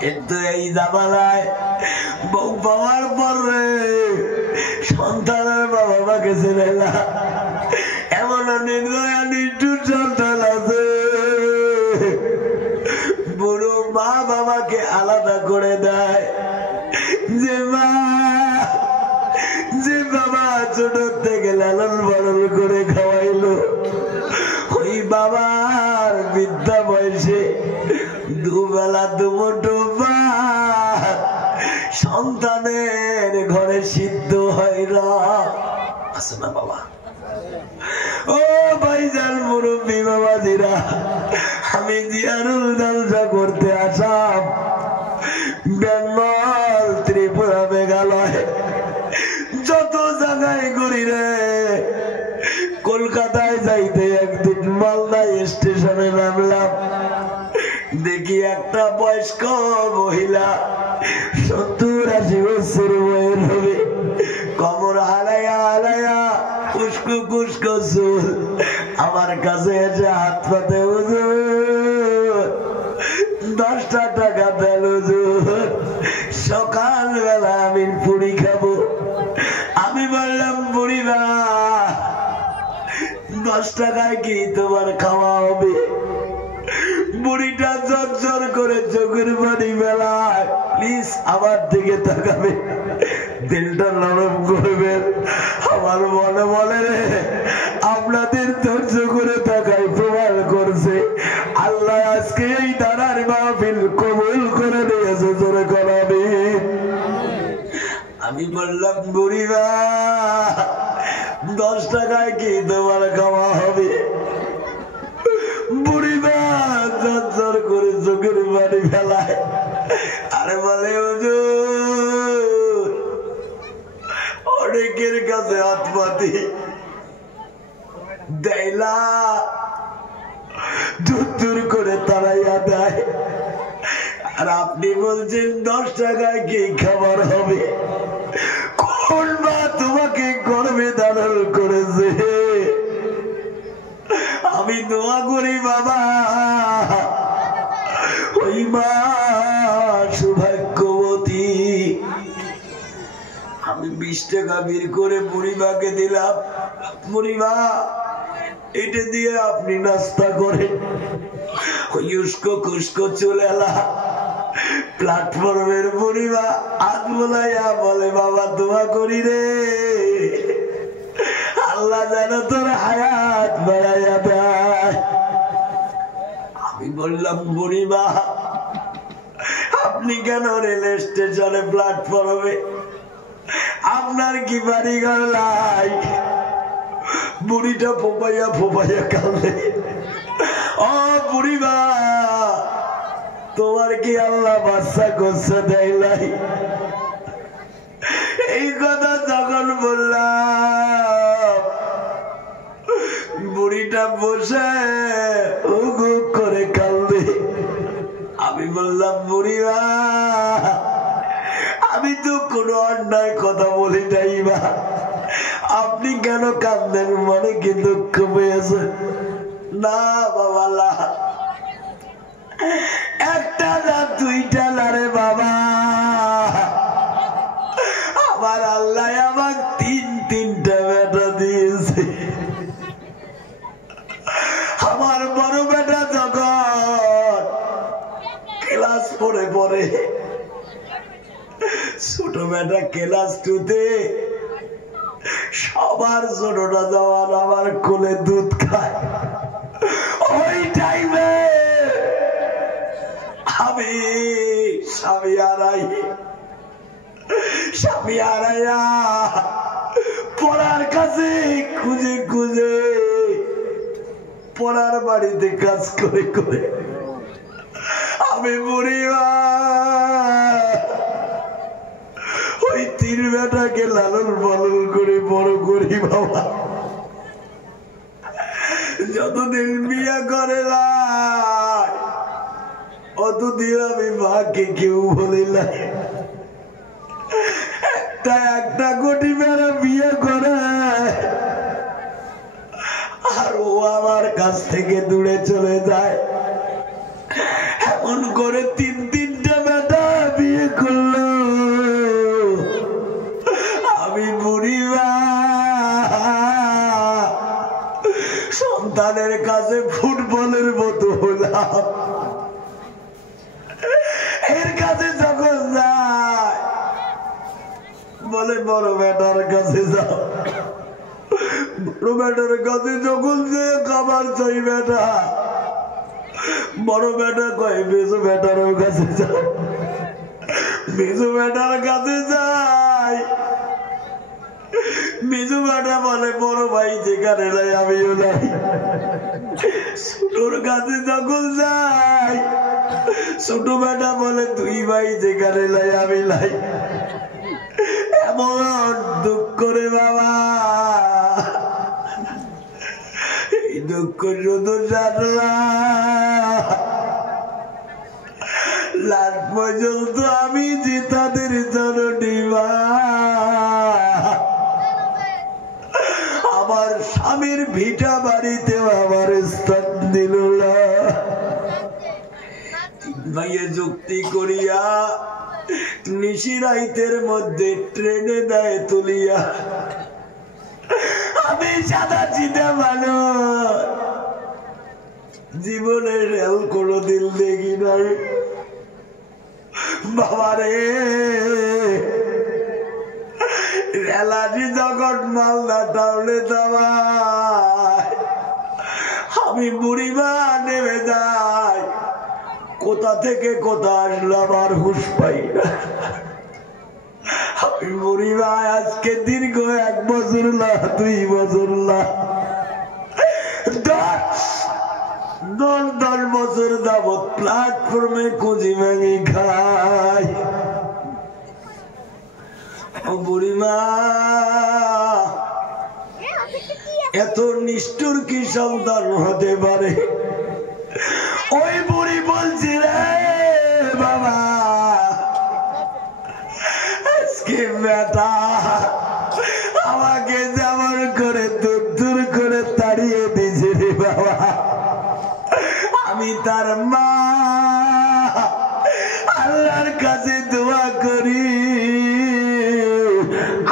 কিন্তু এই জামানায় বউ পাওয়ার পরে সন্তানের বাবা মাকে ছেড়ে না, এমন নির্দয় নিষ্ঠুর সন্তান আছে বুড়ো মা বাবাকে আলাদা করে দেয়। যে মা যে বাবা ছোট থেকে লালন পালন করে খাওয়াইলো, ওই বাবার বৃদ্ধা বয়সে দুবেলা দুমুঠো ভাত সন্তানের ঘরে সিদ্ধ হয় না। আছে না বাবা? ও ভাইজান মুরব্বী বাবাজিরা, আমি জিয়ারুল জলসা করতে আসাম বেঙ্গল, ত্রিপুরা, মেঘালয়, যত জায়গায় ঘুরি রে। কলকাতায় যাইতে একদিন মালদা স্টেশনে নামলাম, দেখি একটা বয়স্ক মহিলা 70-80 বছর বয়স হবে, কমর হালাইয়া হালাইয়া উস্কো কুস্কো চুল, আমার কাছে এসে হাত পাতে, হুজুর 10টা টাকা দেন হুজুর, সকালবেলা আমি পুরি খাবো। আমি বললাম বুড়ি মা, 10 টাকায় কি তোমার খাওয়া হবে? বুড়িটা জর করে চোখের পানি মেলায়, প্লিজ আমার দিকে তাকাবে, দিলটা নরম করবেন। আমার মনে বলে রে, আপনাদের ধৈর্য করে তাকাই প্রমাণ করছে আল্লাহ আজকে এই দাঁড়ার মাহফিল কবুল করে দিয়েছে। জোরে করাবে। আমি বললাম বুড়ি মা, 10 টাকায় কি তোমার খাওয়া হবে? বুড়ি মা জর করে চোখের পানি ফেলায়, আরে বলে হুজুর অনেকের কাছে হাত পাতি দেয় না, দূর করে তারাইয়া দেয়, আর আপনি বলছেন 10 টাকায় কি খাবার হবে? কোন মা তোমাকে গর্ভে ধারণ করেছে? আমি দোয়া করি বাবা, ওই মা সৌভাগ্যবতী। আমি 20 টাকা বের করে বুড়িমাকে দিলাম, বুড়িমা এটা দিয়ে আপনি নাস্তা করেন। উস্কো কুস্কো চলে এলা প্ল্যাটফর্মের বুড়িমা হাত বোলাইয়া বলে, বাবা দোয়া করি রে, আল্লাহ যেন তোর হায়াত বাড়াইয়া দেয়। আমি বললাম বুড়িমা, আপনি কেন রেল স্টেশনে প্ল্যাটফর্মে? আপনার কি বাড়ি ঘর নাই? বুড়িটা ফোপাইয়া ফোপাইয়া কাঁদে। ও বুড়িমা, তোমার কি আল্লাহ বাচ্চা করছে দেয় নাই? এই কথা যখন বললাম, বুড়িটা বসে উগুক করে কাঁদে। আমি বললাম বুড়িমা, আমি তো কোনো অন্যায় কথা বলি নাই মা, আপনি কেন কাঁদেন? মনে কি দুঃখ পেয়েছে? না বাবা না, একটা না দুইটা না রে বাবা, আমার আল্লাহ আমার 3-3টা বেটা দিয়েছে। আমার বড় বেটা যখন ক্লাস 4-এ পড়ে, ছোট বেটা ক্লাস 2-তে, সবার ছোটটা জওয়ান আমার কোলে দুধ খায়। ওই টাইমে আমি স্বামী হারাইয়া পড়ার কাছে খুঁজে খুঁজে পড়ার বাড়িতে কাজ করে করে আমি বুড়িমা ওই 3 বেটাকে লালন পালন করে বড় করি বাবা। যতদিন বিয়ে করে না অতদিন আমি মাকে কেউ বলি না। একটা কোটি মেয়েরা বিয়ে করে আর ও আমার কাছ থেকে দূরে চলে যায়। এমন করে 3-3টা বেটা বলে বড় বেটার কাছে যাও। বড় বেটার কাছে যখন যে খাবার চাই বেটা, বড় বেটা কয় মেজো বেটার কাছে যাও। মেজো বেটার কাছে যাই, মেজো বেটা বলে বড় ভাই যেখানে নাই আমিও নাই। ছোটর কাছে যখন যাই, ছোট বেটা বলে তুই ভাই যেখানে নাই আমি নাই। এমন দুঃখ রে বাবা, এই দুঃখ শুধু জানলা লাট পর্যন্ত আমি যে তাদের জননী মা। আমার স্বামীর ভিটা বাড়িতে আমার স্থান দিল না। ভাইয়ে যুক্তি করিয়া নিশিরাইতের মধ্যে ট্রেনে দেয় তুলিয়া। আমি সাদা চিতা মানুষ, জীবনে রেল কোনদিন দেখি নাই বাবারে। রেলাটি যখন মালদা টাউনে যাওয়ায় আমি বুড়িমা নেমে যাই, কোথা থেকে কোথা আসলাম আর হুঁশ পাই না। আমি বুড়িমা আজকে দীর্ঘ 1 বছর না 2 বছর না 10 বছর যাবৎ প্ল্যাটফর্মে খুঁজি ভাঙি খাই। বুড়িমা এত নিষ্ঠুর কি সন্তান হতে পারে? ওই বুড়ি বলছি রে বাবা, আজকে বেটা আমাকে যেমন করে দূর দূর করে তাড়িয়ে দিয়েছে রে বাবা। আমি তার মা, আল্লাহর কাছে দোয়া করি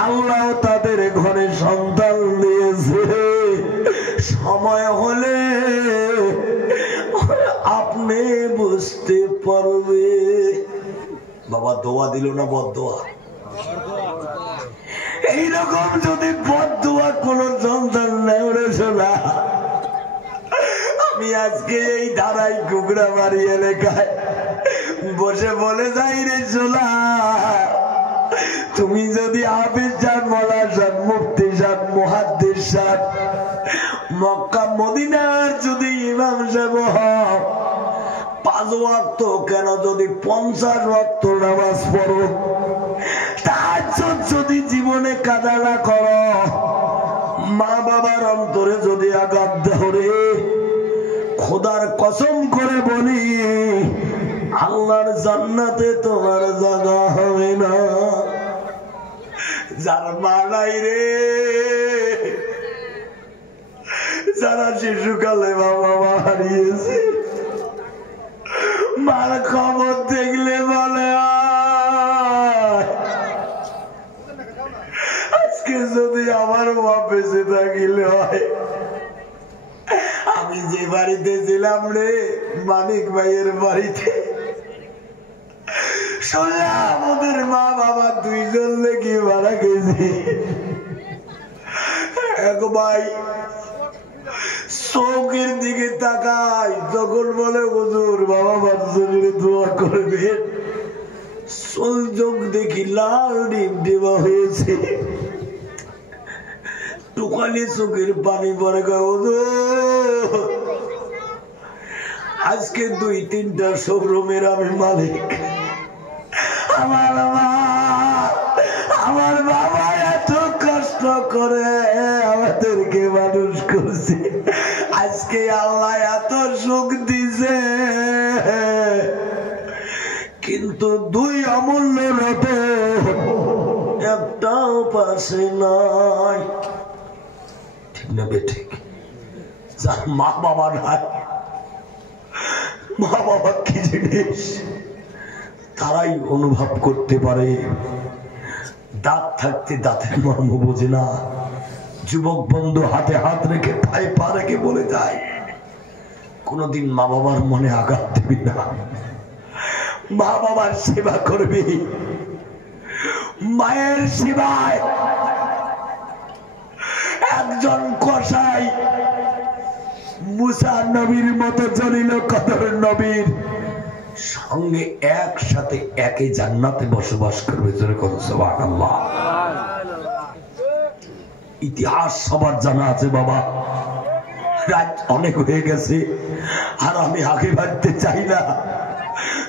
আল্লাহ তাদের ঘরে সন্তান দিয়েছে, সময় হলে আপনি বুঝতে পারবে। বাবা দোয়া দিল না বদদোয়া? এইরকম যদি বদদোয়া কোন সন্তান নেই রে শোনা, আমি আজকে এই ধারাই কুকড়াবাড়ি এলাকায় বসে বলে যাই রে শোনা, তুমি যদি হাফিজ সাহেব, মৌলানা সাহেব, মুফতি সাহেব, মুহাদ্দিস সাহেব, মক্কা মদিনার যদি ইমাম সাহেব হও, 5 ওয়াক্ত কেন যদি 50 ওয়াক্ত নামাজ পড়ো, তাহাজ্জুদ যদি জীবনে কাজা না করো, মা বাবার অন্তরে যদি আঘাত ধরে, খোদার কসম করে বলি আল্লাহর জান্নাতে তোমার জায়গা হবে না। যার মা নাই রে, যারা শিশুকালে বাবা মা হারিয়েছে, মার খবর দেখলে বলে আজকে যদি আমার মা বেঁচে থাকিলে হয়। আমি যে বাড়িতে ছিলাম রে, মানিক ভাইয়ের বাড়িতে, শুনলাম ওদের মা বাবা 2 জন লেগে মারা গেছে। এক ভাই চোখের দিকে তাকাই, তখন বলে হুজুর বাবা মার জন্য দোয়া করবেন। চোখ দেখি লাল ডিম ডিমা হয়েছে, টুকালি চোখের পানি পরে হুজুর আজকে 2-3টা শোরুমের আমি মালিক। আমার বাবা এত কষ্ট করে আমাদেরকে মানুষ করছে, আজকে আল্লাহ এত সুখ দিছে, কিন্তু 2 অমূল্য রতন একটাও পাশে নাই। ঠিক না বেঠিক? যার মা বাবা নাই, মা বাবা কি জিনিস তারাই অনুভব করতে পারে। দাঁত থাকতে দাঁতের মর্ম বোঝে না। যুবক বন্ধু হাতে হাত রেখে পায়ে পা রেখে বলে যায়, কোনদিন মা বাবার মনে আঘাত দিবি না, মা বাবার সেবা করবি, মায়ের সেবায় একজন কসাই মুসা নবীর মতো জলিল কদর নবীর সঙ্গে একসাথে একই জান্নাতে বসবাস করবে। যেরকম সুবহানাল্লাহ। ইতিহাস সবার জানা আছে বাবা। রাত অনেক হয়ে গেছে আর আমি আগে বাড়তে চাই না,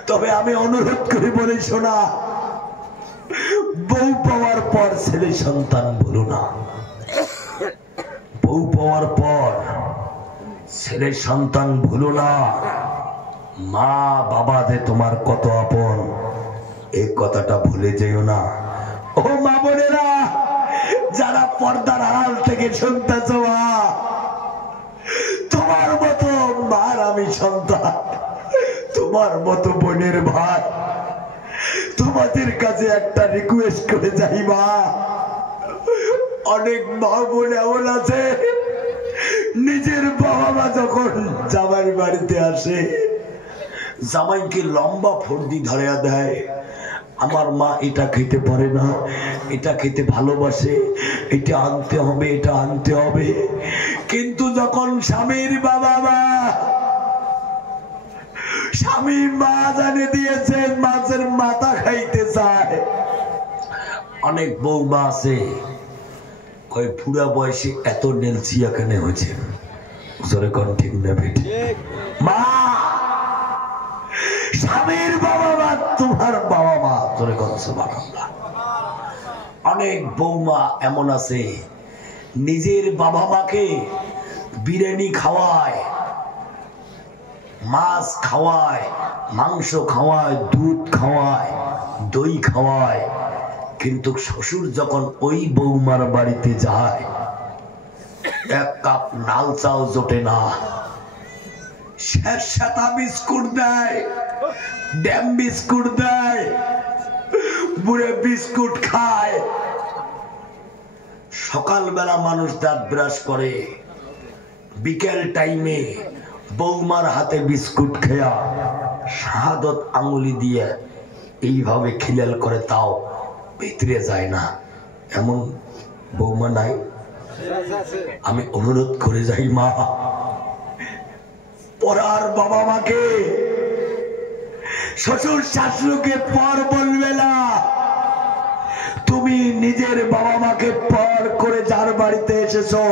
তবে আমি অনুরোধ করে বলি শোনা, বউ পাওয়ার পর ছেলে সন্তান ভুলো না। বউ পাওয়ার পর ছেলে সন্তান ভুলো না। মা বাবা যে তোমার কত আপন, এই কথাটা ভুলে যেও না। ও মা বোনেরা যারা পর্দার আড়াল থেকে শুনতেছ, তোমার মতো মার আমি সন্তান, তোমার মতো বোনের ভাই, তোমাদের কাছে একটা রিকোয়েস্ট করে যাই মা। অনেক মা বোন এমন আছে নিজের বাবা মা যখন জামাই বাড়িতে আসে জামাইকে লম্বা ফর্দি ধরিয়া দেয়, আমার মা এটা খেতে পারে না, এটা খেতে ভালোবাসে, এটা আনতে হবে, এটা আনতে হবে। কিন্তু যখন স্বামীর বাবা মা, স্বামী মা জানে দিয়েছেন মাছের মাথা খাইতে চায়। অনেক বৌমা আছে কয় পুরা বয়সে এত নেলচিয়া কেন হয়েছে, ঠিক না বেটি? মা স্বামীর বাবা মা তোমার বাবা মা, তোরে সুবহানাল্লাহ। অনেক বৌমা এমন আছে নিজের বাবা মাকে বিরিয়ানি খাওয়ায়, মাছ খাওয়ায়, মাংস খাওয়ায়, দুধ খাওয়ায়, দই খাওয়ায়, কিন্তু শ্বশুর যখন ওই বৌমার বাড়িতে যায় এক কাপ লাল চাও জোটে না। শেষা বিস্কুট দেয়, ড্যাম বিস্কুট দেয়, বুড়ে বিস্কুট খায়। সকালবেলা মানুষ দাঁত ব্রাশ করে, বিকেল টাইমে বৌমার হাতে বিস্কুট খেয়া শাহাদত আঙুলি দিয়ে এইভাবে খিলাল করে, তাও ভিতরে যায় না। এমন বৌমা নাই? আমি অনুরোধ করে যাই মা, পরার বাবা মাকে, শ্বশুর শাশুড়িকে পর বলবে না। তুমি নিজের বাবা মাকে পর করে যার বাড়িতে এসেছো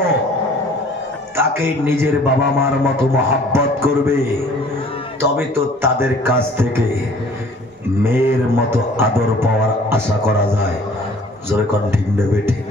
তাকে নিজের বাবা মার মতো মহাব্বত করবে, তবে তো তাদের কাছ থেকে মেয়ের মতো আদর পাওয়ার আশা করা যায়। জোরে কোন ঠিক নেবে ঠিক।